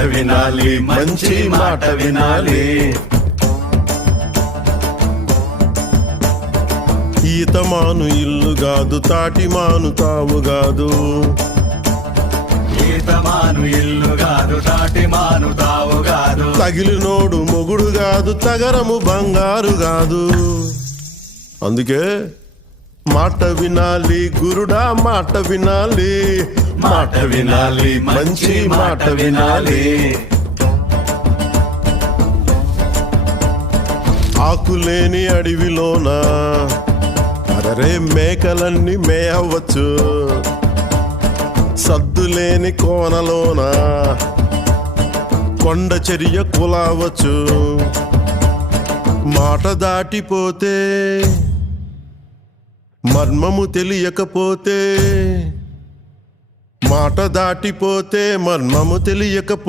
వినాలి మంచి మాట వినాలి. ఈత మాను ఇల్లు కాదు తాటి మాను తావు కాదు. ఈతమాను ఇల్లు కాదు తాటి మాను తావు కాదు. తగిలినోడు మొగుడు కాదు తగరము బంగారు కాదు. అందుకే మాట వినాలి గురుడా మాట వినాలి. మాట వినాలి మంచి మాట వినాలి. ఆకులేని అడవిలోన అరరే మేకలన్నీ మేయవచ్చు. సద్దులేని కోనలోన కొండ చర్య కులావచ్చు. మాట దాటిపోతే మర్మము తెలియకపోతే మాట దాటిపోతే మర్మము తెలియకపో